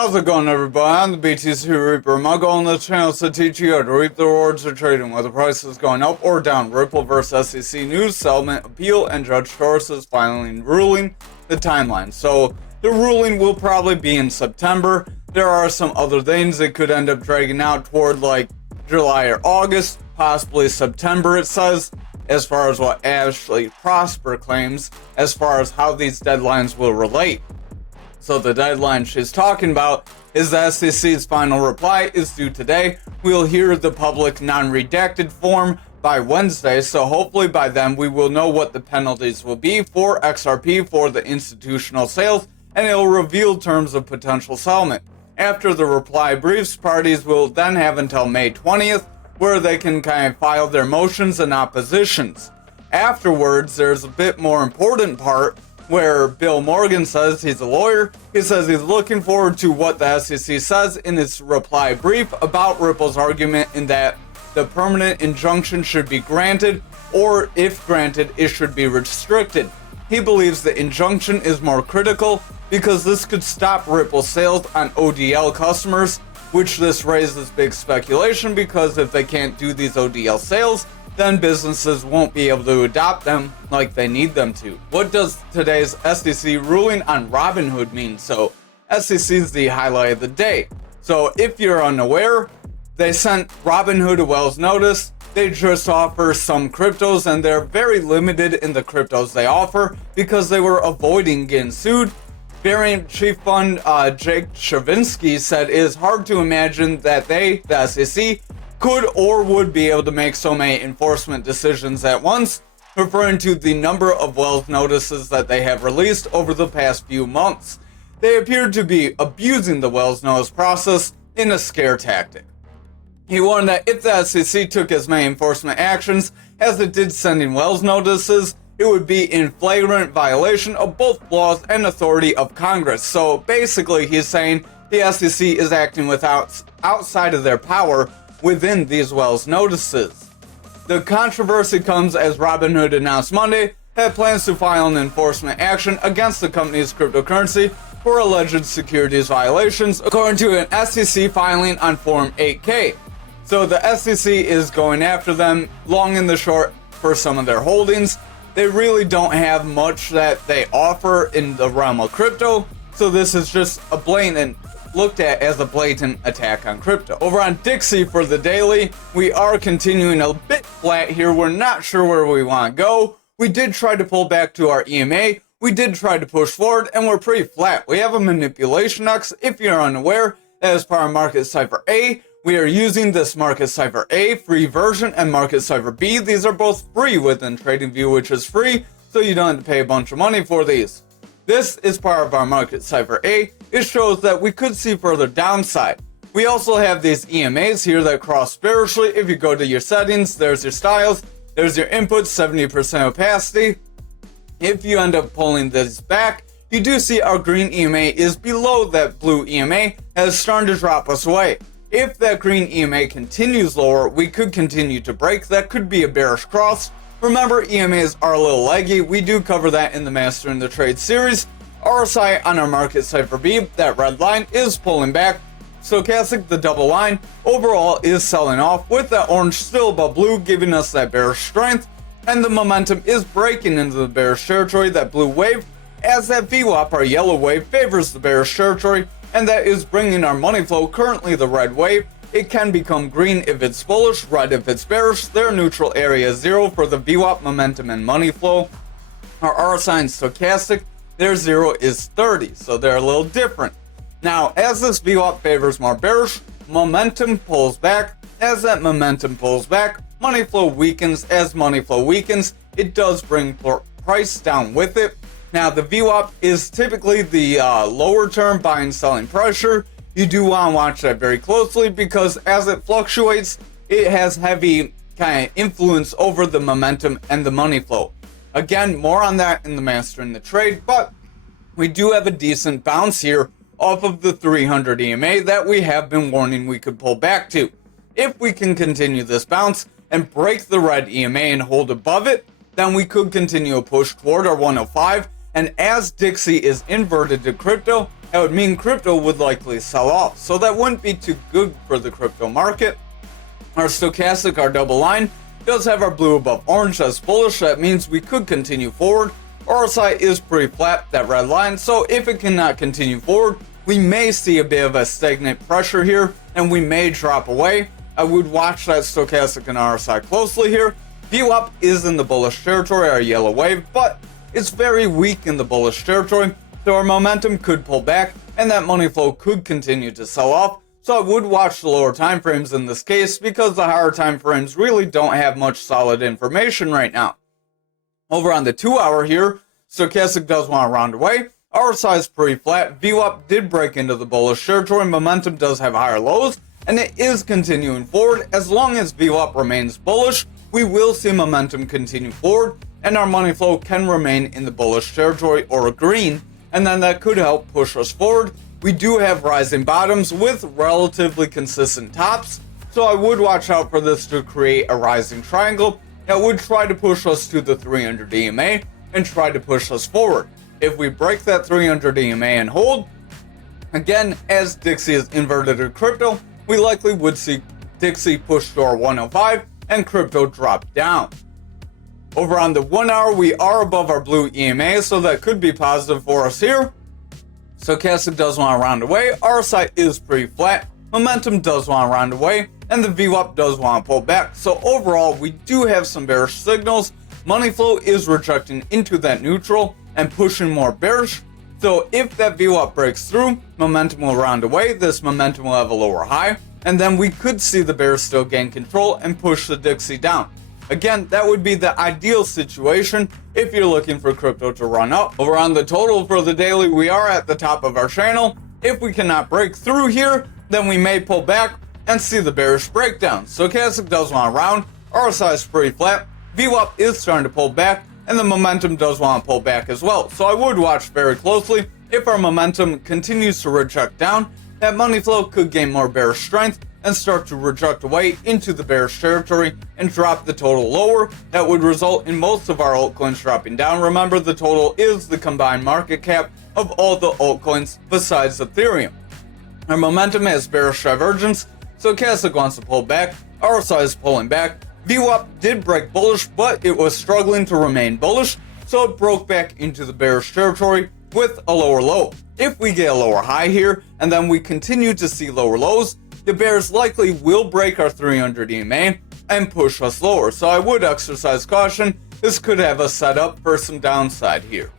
How's it going, everybody? I'm the BTC Reaper. My goal on this channel is to teach you how to reap the rewards of trading, whether price is going up or down. Ripple vs SEC news, settlement, appeal, and Judge Torres's filing ruling, the timeline. So the ruling will probably be in September. There are some other things that could end up dragging out toward like July or August, possibly September, it says, as far as what Ashley Prosper claims, as far as how these deadlines will relate. So the deadline she's talking about is the SEC's final reply is due today. We'll hear the public non-redacted form by Wednesday, so hopefully by then we will know what the penalties will be for XRP for the institutional sales, and it will reveal terms of potential settlement. After the reply briefs, parties will then have until May 20th, where they can kind of file their motions and oppositions. Afterwards, there's a bit more important part where Bill Morgan says he's a lawyer. He says he's looking forward to what the SEC says in its reply brief about Ripple's argument in that the permanent injunction should be granted, or if granted, it should be restricted. He believes the injunction is more critical because this could stop Ripple sales on ODL customers, which this raises big speculation because if they can't do these ODL sales, then businesses won't be able to adopt them like they need them to. What does today's SEC ruling on Robinhood mean? So SEC is the highlight of the day. So if you're unaware, they sent Robinhood a Wells notice. They just offer some cryptos and they're very limited in the cryptos they offer because they were avoiding getting sued. Variant Chief Fund Jake Chavinsky said it is hard to imagine that the SEC, could or would be able to make so many enforcement decisions at once, referring to the number of Wells notices that they have released over the past few months. They appear to be abusing the Wells notice process in a scare tactic. He warned that if the SEC took as many enforcement actions as it did sending Wells notices, it would be in flagrant violation of both laws and authority of Congress. So basically he's saying the SEC is acting outside of their power within these Wells notices. The controversy comes as Robinhood announced Monday that plans to file an enforcement action against the company's cryptocurrency for alleged securities violations, according to an SEC filing on Form 8K. So the SEC is going after them long and the short for some of their holdings. They really don't have much that they offer in the realm of crypto, so this is just a blatant looked at as a blatant attack on crypto. Over on Dixie for the daily, we are continuing a bit flat here. We're not sure where we want to go. We did try to pull back to our EMA. We did try to push forward, and we're pretty flat. We have a manipulation X. If you're unaware, that is part of Market Cipher A. We are using this Market Cipher A free version and Market Cipher B. These are both free within TradingView, which is free, so you don't have to pay a bunch of money for these. This is part of our Market Cipher A. It shows that we could see further downside. We also have these EMAs here that cross bearishly. If you go to your settings, there's your styles, there's your inputs, 70% opacity. If you end up pulling this back, you do see our green EMA is below that blue EMA, has started to drop us away. If that green EMA continues lower, we could continue to break. That could be a bearish cross. Remember, EMAs are a little leggy. We do cover that in the Mastering the Trade series. RSI on our Market Cipher B, that red line is pulling back. Stochastic, the double line, overall is selling off with that orange still above blue, giving us that bearish strength. And the momentum is breaking into the bearish territory, that blue wave, as that VWAP, our yellow wave, favors the bearish territory. And that is bringing our money flow, currently the red wave. It can become green if it's bullish, red if it's bearish. Their neutral area is 0 for the VWAP, momentum, and money flow. Our RSI and stochastic, their 0 is 30, so they're a little different. Now, as this VWAP favors more bearish, momentum pulls back. As that momentum pulls back, money flow weakens. As money flow weakens, it does bring price down with it. Now, the VWAP is typically the lower term buying selling pressure. You do want to watch that very closely because as it fluctuates, it has heavy kind of influence over the momentum and the money flow. Again, more on that in the Mastering the Trade, but we do have a decent bounce here off of the 300 EMA that we have been warning we could pull back to. If we can continue this bounce and break the red EMA and hold above it, then we could continue a push toward our 105. And as Dixie is inverted to crypto, that would mean crypto would likely sell off. So that wouldn't be too good for the crypto market. Our stochastic, our double line, does have our blue above orange. That's bullish. That means we could continue forward. RSI is pretty flat, that red line. So if it cannot continue forward, we may see a bit of a stagnant pressure here and we may drop away. I would watch that stochastic and RSI closely here. VWAP is in the bullish territory, our yellow wave, but it's very weak in the bullish territory. So our momentum could pull back and that money flow could continue to sell off. So I would watch the lower time frames in this case because the higher time frames really don't have much solid information right now. Over on the 2 hour here, stochastic does want to round away. RSI is pretty flat. VWAP did break into the bullish territory. Momentum does have higher lows and it is continuing forward. As long as VWAP remains bullish, we will see momentum continue forward and our money flow can remain in the bullish territory or green, and then that could help push us forward. We do have rising bottoms with relatively consistent tops, so I would watch out for this to create a rising triangle that would try to push us to the 300 EMA and try to push us forward. If we break that 300 EMA and hold, again, as Dixie is inverted in crypto, we likely would see Dixie push to our 105 and crypto drop down. Over on the 1 hour, we are above our blue EMA, so that could be positive for us here. Stochastic does want to round away. RSI is pretty flat. Momentum does want to round away. And the VWAP does want to pull back. So overall, we do have some bearish signals. Money flow is rejecting into that neutral and pushing more bearish. So if that VWAP breaks through, momentum will round away. This momentum will have a lower high. And then we could see the bears still gain control and push the Dixie down. Again, that would be the ideal situation if you're looking for crypto to run up. Over on the total for the daily, we are at the top of our channel. If we cannot break through here, then we may pull back and see the bearish breakdown. Stochastic does want to round. RSI is pretty flat. VWAP is starting to pull back, and the momentum does want to pull back as well. So I would watch very closely. If our momentum continues to reject down, that money flow could gain more bearish strength and start to reject away into the bearish territory and drop the total lower. That would result in most of our altcoins dropping down. Remember, the total is the combined market cap of all the altcoins besides Ethereum. Our momentum has bearish divergence. Stochastic wants to pull back. RSI is pulling back. VWAP did break bullish, but it was struggling to remain bullish, so it broke back into the bearish territory with a lower low. If we get a lower high here and then we continue to see lower lows, the bears likely will break our 300 EMA and push us lower. So I would exercise caution. This could have us set up for some downside here.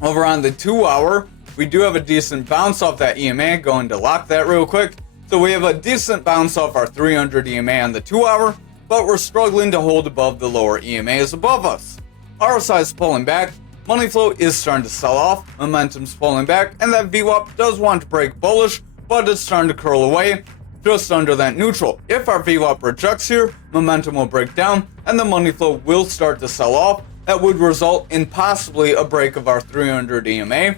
Over on the 2 hour, we do have a decent bounce off that EMA. Going to lock that real quick. So we have a decent bounce off our 300 EMA on the 2 hour, but we're struggling to hold above the lower EMAs above us. RSI is pulling back. Money flow is starting to sell off. Momentum's pulling back, and that VWAP does want to break bullish, but it's starting to curl away just under that neutral. If our VWAP rejects here, momentum will break down and the money flow will start to sell off. That would result in possibly a break of our 300 EMA.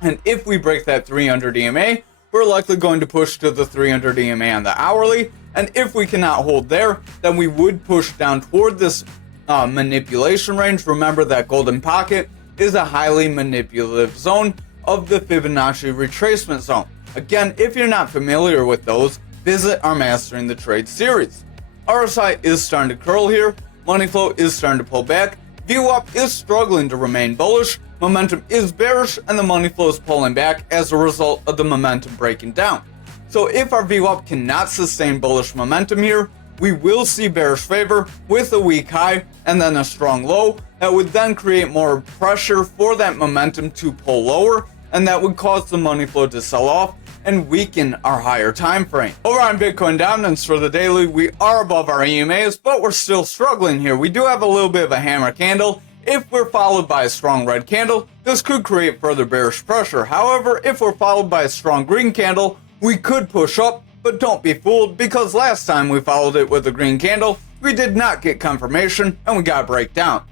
And if we break that 300 EMA, we're likely going to push to the 300 EMA on the hourly. And if we cannot hold there, then we would push down toward this manipulation range. Remember that golden pocket is a highly manipulative zone of the Fibonacci retracement zone. Again, if you're not familiar with those, visit our Mastering the Trade series. RSI is starting to curl here. Money flow is starting to pull back. VWAP is struggling to remain bullish. Momentum is bearish and the money flow is pulling back as a result of the momentum breaking down. So if our VWAP cannot sustain bullish momentum here, we will see bearish favor with a weak high and then a strong low that would then create more pressure for that momentum to pull lower, and that would cause the money flow to sell off and weaken our higher time frame. Over on Bitcoin dominance for the daily, we are above our EMAs, but we're still struggling here. We do have a little bit of a hammer candle. If we're followed by a strong red candle, this could create further bearish pressure. However, if we're followed by a strong green candle, we could push up, but don't be fooled, because last time we followed it with a green candle, we did not get confirmation and we got a breakdown.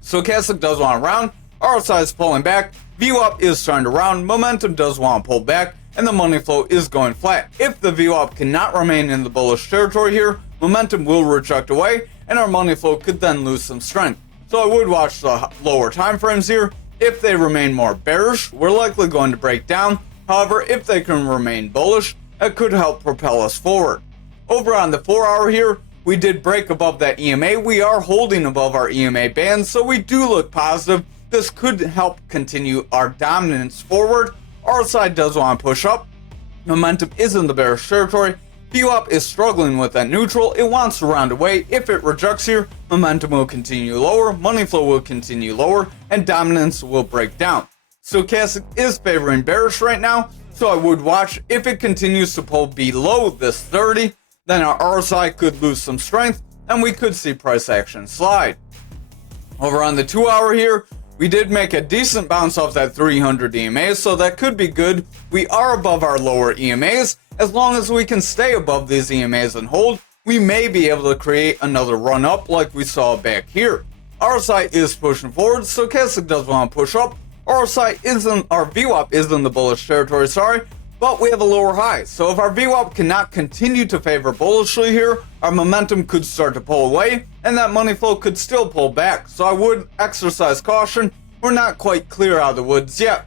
Stochastic does want to round, RSI is pulling back, VWAP is starting to round, momentum does want to pull back, and the money flow is going flat. If the VWAP cannot remain in the bullish territory here, momentum will reject away, and our money flow could then lose some strength. So I would watch the lower time frames here. If they remain more bearish, we're likely going to break down However, if they can remain bullish, it could help propel us forward. Over on the 4-hour here, we did break above that EMA. We are holding above our EMA band, so we do look positive. This could help continue our dominance forward. RSI does want to push up. Momentum is in the bearish territory. VWAP is struggling with that neutral. It wants to round away. If it rejects here, momentum will continue lower, money flow will continue lower, and dominance will break down. Stochastic is favoring bearish right now, so I would watch. If it continues to pull below this 30, then our RSI could lose some strength, and we could see price action slide. Over on the 2-hour here, we did make a decent bounce off that 300 EMA, so that could be good. We are above our lower EMAs. As long as we can stay above these EMAs and hold, we may be able to create another run up like we saw back here. RSI is pushing forward, stochastic does want to push up. Our VWAP is in the bullish territory, but we have a lower high. So if our VWAP cannot continue to favor bullishly here, our momentum could start to pull away, and that money flow could still pull back. So I would exercise caution. We're not quite clear out of the woods yet.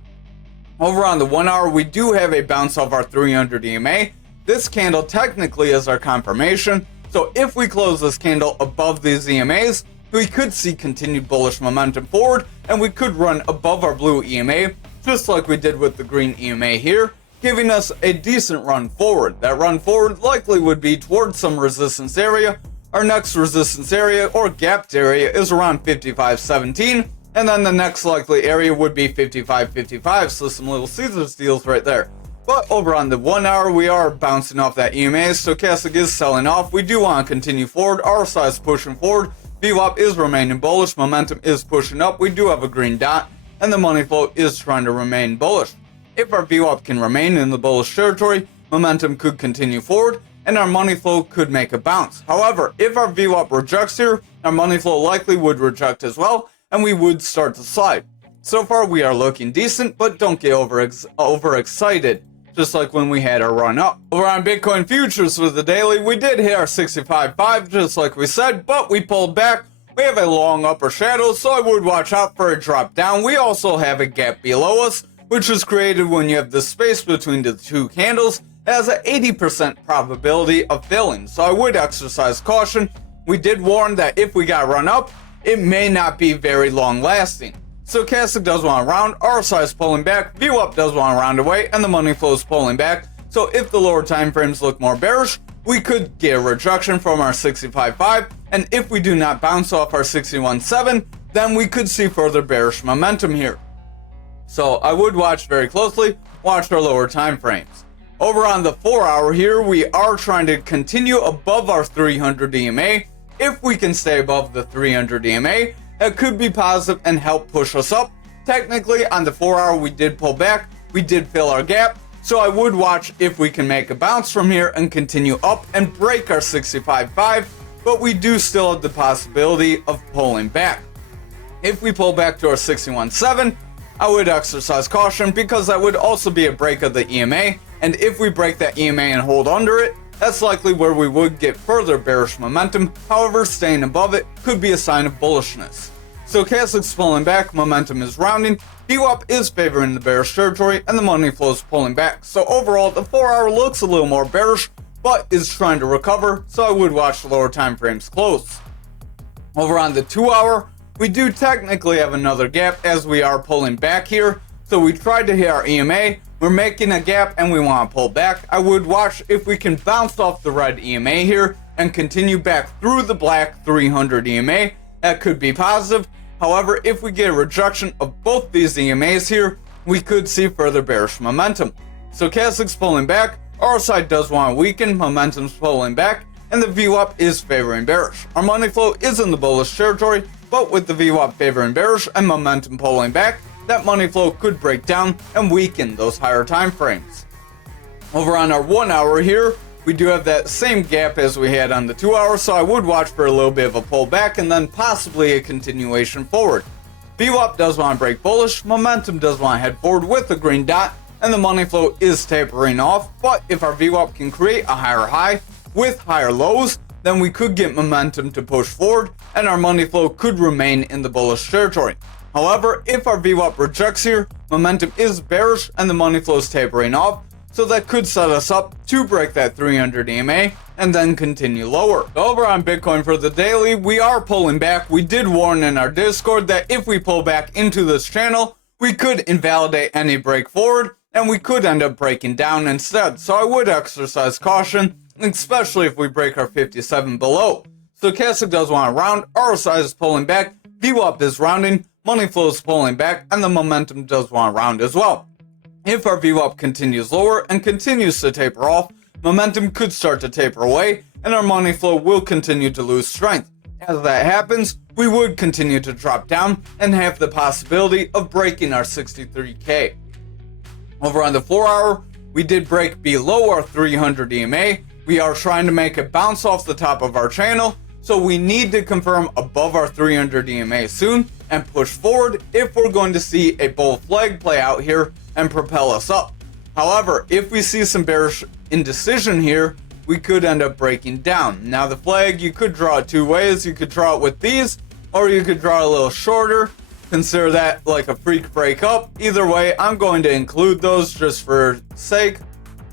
Over on the 1-hour, we do have a bounce off our 300 EMA. This candle technically is our confirmation. So if we close this candle above these EMAs, we could see continued bullish momentum forward, and we could run above our blue EMA, just like we did with the green EMA here, giving us a decent run forward. That run forward likely would be towards some resistance area. Our next resistance area or gapped area is around 55.17, and then the next likely area would be 55.55, so some little Caesar's deals right there. But over on the 1-hour, we are bouncing off that EMA. Stochastic is selling off. We do want to continue forward. RSI is pushing forward. VWAP is remaining bullish. Momentum is pushing up. We do have a green dot, and the money flow is trying to remain bullish. If our VWAP can remain in the bullish territory, momentum could continue forward, and our money flow could make a bounce. However, if our VWAP rejects here, our money flow likely would reject as well, and we would start to slide. So far, we are looking decent, but don't get overexcited, just like when we had our run up. Over on Bitcoin futures for the daily, we did hit our 65.5, just like we said, but we pulled back. We have a long upper shadow, so I would watch out for a drop down. We also have a gap below us, which is created when you have the space between the two candles. It has an 80% probability of filling, so I would exercise caution. We did warn that if we got run up, it may not be very long lasting. Stochastic does want to round, RSI is pulling back, VWAP does want to round away, and the money flow is pulling back. So if the lower time frames look more bearish, we could get a rejection from our 65.5, and if we do not bounce off our 61.7, then we could see further bearish momentum here. So I would watch very closely, watch our lower time frames. Over on the 4-hour here, we are trying to continue above our 300 EMA. If we can stay above the 300 EMA, it could be positive and help push us up. Technically, on the 4-hour, we did pull back. We did fill our gap. So I would watch if we can make a bounce from here and continue up and break our 65.5. But we do still have the possibility of pulling back. If we pull back to our 61.7, I would exercise caution because that would also be a break of the EMA. And if we break that EMA and hold under it, that's likely where we would get further bearish momentum. However, staying above it could be a sign of bullishness. Stochastic's pulling back, momentum is rounding, VWAP is favoring the bearish territory, and the money flow is pulling back. So overall, the 4-hour looks a little more bearish, but is trying to recover, so I would watch the lower time frames close. Over on the 2-hour, we do technically have another gap as we are pulling back here. So we tried to hit our EMA, we're making a gap and we want to pull back. I would watch if we can bounce off the red EMA here and continue back through the black 300 EMA. That could be positive. However, if we get a rejection of both these EMAs here, we could see further bearish momentum. Stochastic's pulling back, RSI does want to weaken, momentum's pulling back, and the VWAP is favoring bearish. Our money flow is in the bullish territory, but with the VWAP favoring bearish and momentum pulling back, that money flow could break down and weaken those higher time frames. Over on our 1-hour here, we do have that same gap as we had on the 2-hour, so I would watch for a little bit of a pullback and then possibly a continuation forward. VWAP does want to break bullish, momentum does want to head forward with a green dot, and the money flow is tapering off. But if our VWAP can create a higher high with higher lows, then we could get momentum to push forward and our money flow could remain in the bullish territory. However, if our VWAP rejects here, momentum is bearish and the money flow is tapering off, so that could set us up to break that 300 EMA and then continue lower. Over on Bitcoin for the daily, we are pulling back. We did warn in our Discord that if we pull back into this channel, we could invalidate any break forward and we could end up breaking down instead. So I would exercise caution, especially if we break our 57 below. Stochastic does want to round, RSI is pulling back, VWAP is rounding, money flow is pulling back, and the momentum does want to round as well. If our VWAP continues lower and continues to taper off, momentum could start to taper away and our money flow will continue to lose strength. As that happens, we would continue to drop down and have the possibility of breaking our 63K. Over on the 4 hour, we did break below our 300 EMA. We are trying to make it bounce off the top of our channel, so we need to confirm above our 300 EMA soon and push forward if we're going to see a bull flag play out here and propel us up. However, if we see some bearish indecision here, we could end up breaking down. Now the flag, you could draw it two ways. You could draw it with these, or you could draw it a little shorter. Consider that like a freak break up. Either way, I'm going to include those just for sake.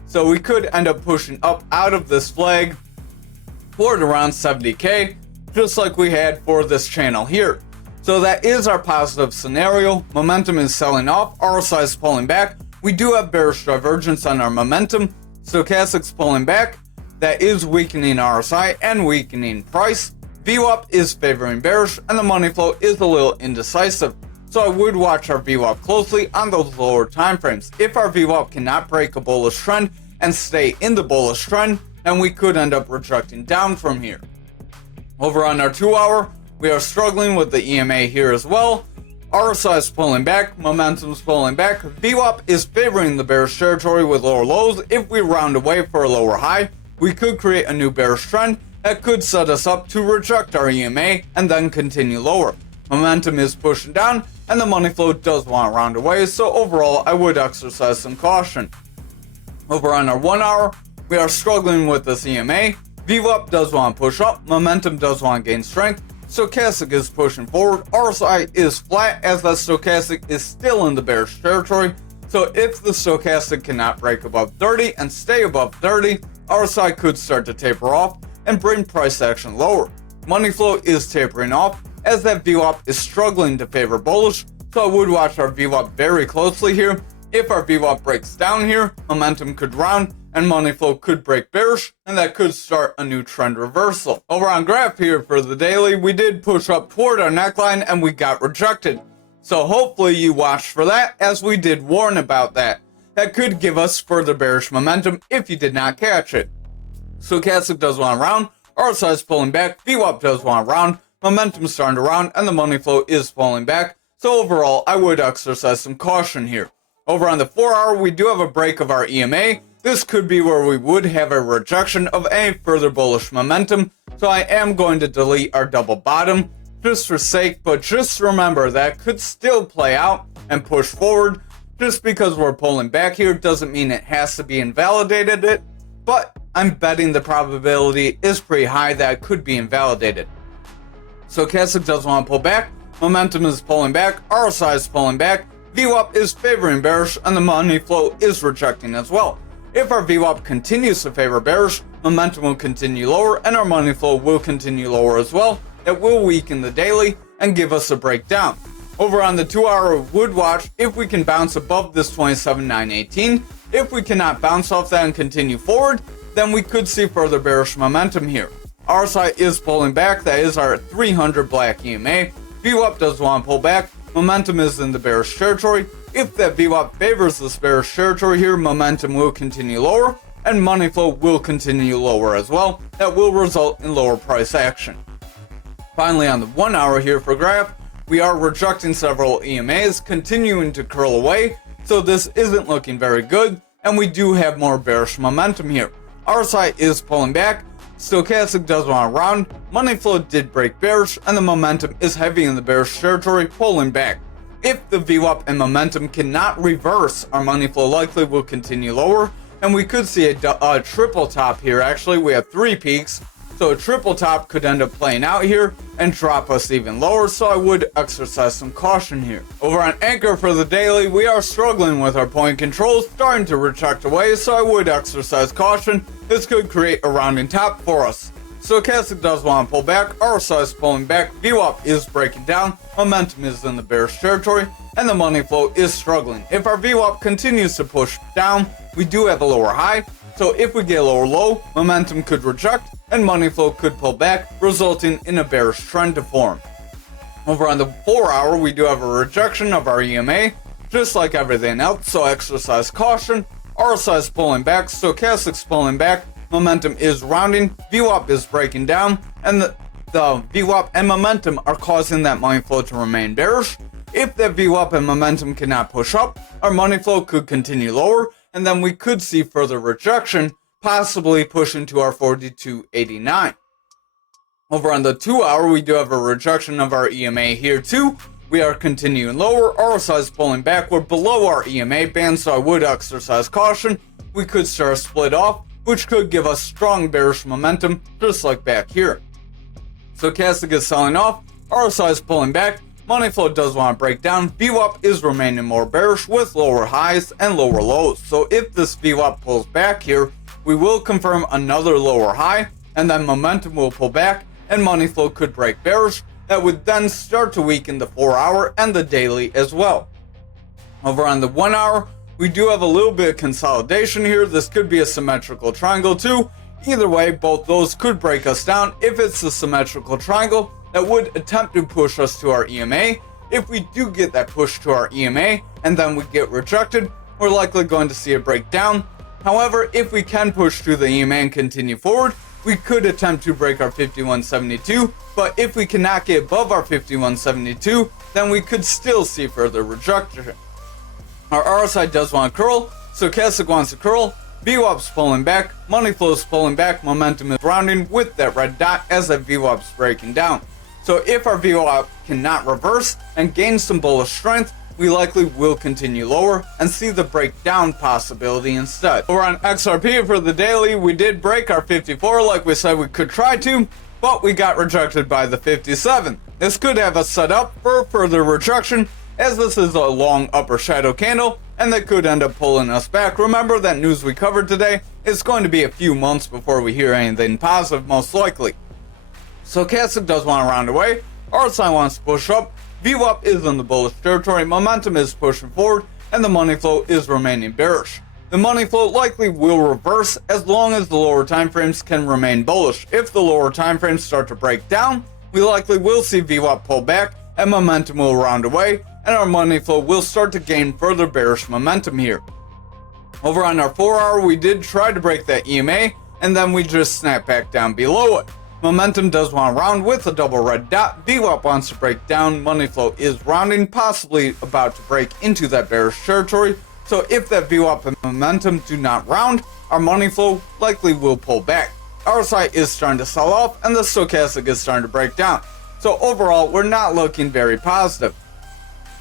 So we could end up pushing up out of this flag toward around 70K, just like we had for this channel here. So that is our positive scenario. Momentum is selling off, RSI is pulling back. We do have bearish divergence on our momentum. Stochastic's pulling back. That is weakening RSI and weakening price. VWAP is favoring bearish and the money flow is a little indecisive. So I would watch our VWAP closely on those lower time frames. If our VWAP cannot break a bullish trend and stay in the bullish trend, then we could end up rejecting down from here. Over on our 2 hour, we are struggling with the EMA here as well. RSI is pulling back, momentum's pulling back. VWAP is favoring the bearish territory with lower lows. If we round away for a lower high, we could create a new bearish trend that could set us up to reject our EMA and then continue lower. Momentum is pushing down and the money flow does want to round away, so overall I would exercise some caution. Over on our 1 hour, we are struggling with this EMA. VWAP does want to push up, momentum does want to gain strength. Stochastic is pushing forward, RSI is flat as that stochastic is still in the bearish territory. So if the stochastic cannot break above 30 and stay above 30, RSI could start to taper off and bring price action lower. Money flow is tapering off as that VWAP is struggling to favor bullish, so I would watch our VWAP very closely here. If our VWAP breaks down here, momentum could round and money flow could break bearish and that could start a new trend reversal. Over on graph here for the daily, we did push up toward our neckline and we got rejected. So hopefully you watched for that, as we did warn about that. That could give us further bearish momentum if you did not catch it. Stochastic does want to round, RSI is pulling back, VWAP does want to round, momentum is starting to round, and the money flow is falling back. So overall, I would exercise some caution here. Over on the 4 hour, we do have a break of our EMA. This could be where we would have a rejection of any further bullish momentum. So I am going to delete our double bottom just for sake, but just remember that could still play out and push forward. Just because we're pulling back here doesn't mean it has to be invalidated it, but I'm betting the probability is pretty high that it could be invalidated. Stochastic does want to pull back, momentum is pulling back, RSI is pulling back, VWAP is favoring bearish, and the money flow is rejecting as well. If our VWAP continues to favor bearish, momentum will continue lower and our money flow will continue lower as well. It will weaken the daily and give us a breakdown. Over on the 2 hour would watch if we can bounce above this 27,918. If we cannot bounce off that and continue forward, then we could see further bearish momentum here. RSI is pulling back, that is our 300 black EMA. VWAP does want to pull back, momentum is in the bearish territory. If that VWAP favors this bearish territory here, momentum will continue lower and money flow will continue lower as well. That will result in lower price action. Finally, on the 1 hour here for graph, we are rejecting several EMAs, continuing to curl away, so this isn't looking very good, and we do have more bearish momentum here. RSI is pulling back, stochastic does want to round, money flow did break bearish, and the momentum is heavy in the bearish territory, pulling back. If the VWAP and momentum cannot reverse, our money flow likely will continue lower, and we could see a triple top here. Actually, we have 3 peaks, So a triple top could end up playing out here and drop us even lower, so I would exercise some caution here. Over on ankr for the daily, we are struggling with our point controls, starting to reject away, so I would exercise caution. This could create a rounding top for us. Stochastic does want to pull back, RSI is pulling back, VWAP is breaking down, momentum is in the bearish territory, and the money flow is struggling. If our VWAP continues to push down, we do have a lower high, so if we get a lower low, momentum could reject, and money flow could pull back, resulting in a bearish trend to form. Over on the 4 hour, we do have a rejection of our EMA, just like everything else, so exercise caution. RSI is pulling back, Stochastic's pulling back, momentum is rounding, VWAP is breaking down, and the VWAP and momentum are causing that money flow to remain bearish. If that VWAP and momentum cannot push up, our money flow could continue lower, and then we could see further rejection, possibly pushing to our 42.89. Over on the 2 hour, we do have a rejection of our EMA here too. We are continuing lower, RSI is pulling back, we're below our EMA band, so I would exercise caution. We could start a split off, which could give us strong bearish momentum, just like back here. Stochastic is selling off, RSI is pulling back, money flow does want to break down, VWAP is remaining more bearish with lower highs and lower lows. So if this VWAP pulls back here, we will confirm another lower high, and then momentum will pull back, and money flow could break bearish. That would then start to weaken the 4 hour and the daily as well. Over on the 1 hour, we do have a little bit of consolidation here. This could be a symmetrical triangle too. Either way, both those could break us down. If it's a symmetrical triangle, that would attempt to push us to our EMA. If we do get that push to our EMA and then we get rejected, we're likely going to see a breakdown. However, if we can push through the EMA and continue forward, we could attempt to break our 51.72, but if we cannot get above our 51.72, then we could still see further rejection. Our RSI does want to curl, Stochastic wants to curl, VWAP's pulling back, money flow's pulling back, momentum is rounding with that red dot as that VWAP's breaking down. So if our VWAP cannot reverse and gain some bullish strength, we likely will continue lower and see the breakdown possibility instead. Over on XRP for the daily, we did break our 54 like we said we could try to, but we got rejected by the 57. This could have us set up for further rejection, as this is a long upper shadow candle, and that could end up pulling us back. Remember that news we covered today, it's going to be a few months before we hear anything positive, most likely. Stochastic does want to round away, RSI wants to push up, VWAP is in the bullish territory, momentum is pushing forward, and the money flow is remaining bearish. The money flow likely will reverse as long as the lower time frames can remain bullish. If the lower time frames start to break down, we likely will see VWAP pull back and momentum will round away, and our money flow will start to gain further bearish momentum here. Over on our 4 hour, we did try to break that EMA, and then we just snap back down below it. Momentum does want to round with a double red dot. VWAP wants to break down. Money flow is rounding, possibly about to break into that bearish territory. So if that VWAP and momentum do not round, our money flow likely will pull back. RSI is starting to sell off, and the Stochastic is starting to break down. So overall, we're not looking very positive.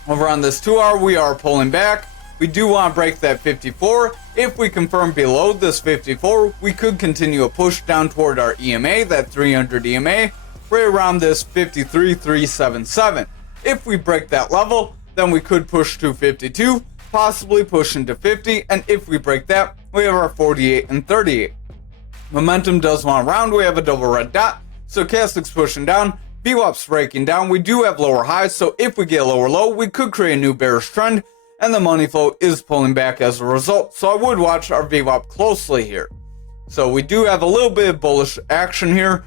Over on this 2 hour, we are pulling back. We do want to break that 54. If we confirm below this 54, we could continue a push down toward our EMA, that 300 EMA, right around this 53.377. If we break that level, then we could push to 52, possibly push into 50, and if we break that, we have our 48 and 38. Momentum does want to round, we have a double red dot, Stochastic's pushing down, VWAP's breaking down, we do have lower highs, so if we get a lower low, we could create a new bearish trend, and the money flow is pulling back as a result, so I would watch our VWAP closely here. So we do have a little bit of bullish action here,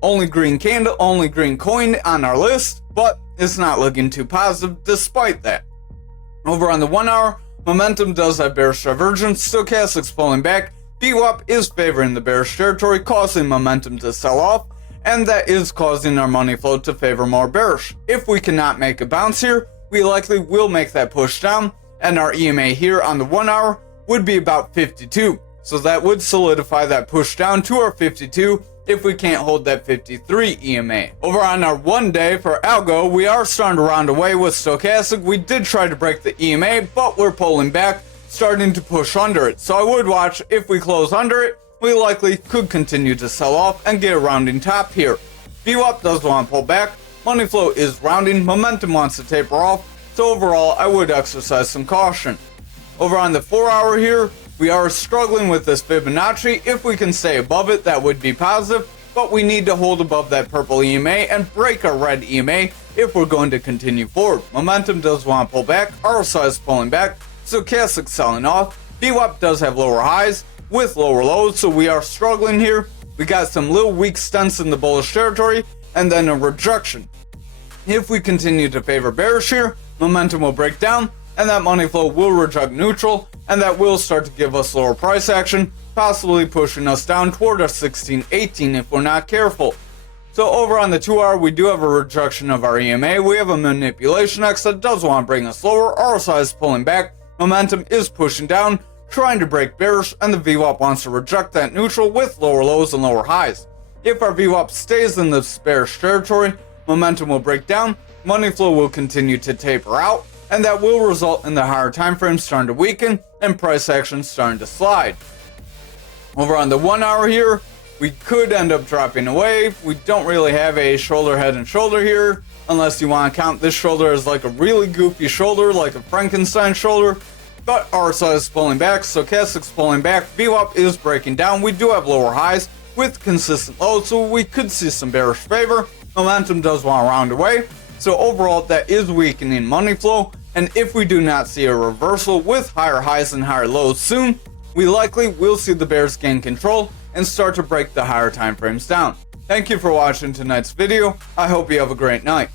only green candle, only green coin on our list, but it's not looking too positive despite that. Over on the 1 hour, momentum does have bearish divergence, Stochastic's pulling back, VWAP is favoring the bearish territory, causing momentum to sell off, and that is causing our money flow to favor more bearish. If we cannot make a bounce here, we likely will make that push down, and our EMA here on the 1 hour would be about 52. So that would solidify that push down to our 52 if we can't hold that 53 EMA. Over on our 1 day for algo, we are starting to round away with Stochastic. We did try to break the EMA, but we're pulling back, starting to push under it. So I would watch if we close under it, we likely could continue to sell off and get a rounding top here. VWAP does want to pull back, money flow is rounding, momentum wants to taper off, so overall I would exercise some caution. Over on the 4-hour here, we are struggling with this Fibonacci. If we can stay above it, that would be positive, but we need to hold above that purple EMA and break our red EMA if we're going to continue forward. Momentum does want to pull back, RSI is pulling back, stochastic selling off, VWAP does have lower highs with lower lows, so we are struggling here. We got some little weak stunts in the bullish territory, and then a rejection. If we continue to favor bearish here, momentum will break down, and that money flow will reject neutral, and that will start to give us lower price action, possibly pushing us down toward our 1618 if we're not careful. So over on the 2-hour, we do have a rejection of our EMA. We have a manipulation X that does want to bring us lower. RSI is pulling back, momentum is pushing down, trying to break bearish, and the VWAP wants to reject that neutral with lower lows and lower highs. If our VWAP stays in this bearish territory, momentum will break down, money flow will continue to taper out, and that will result in the higher time frame starting to weaken and price action starting to slide. Over on the 1-hour here, we could end up dropping away. We don't really have a shoulder, head, and shoulder here, unless you want to count this shoulder as like a really goofy shoulder, like a Frankenstein shoulder. But RSI is pulling back, stochastic's pulling back, VWAP is breaking down. We do have lower highs with consistent lows, so we could see some bearish favor. Momentum does want to round away, so overall that is weakening money flow. And if we do not see a reversal with higher highs and higher lows soon, we likely will see the bears gain control and start to break the higher time frames down. Thank you for watching tonight's video. I hope you have a great night.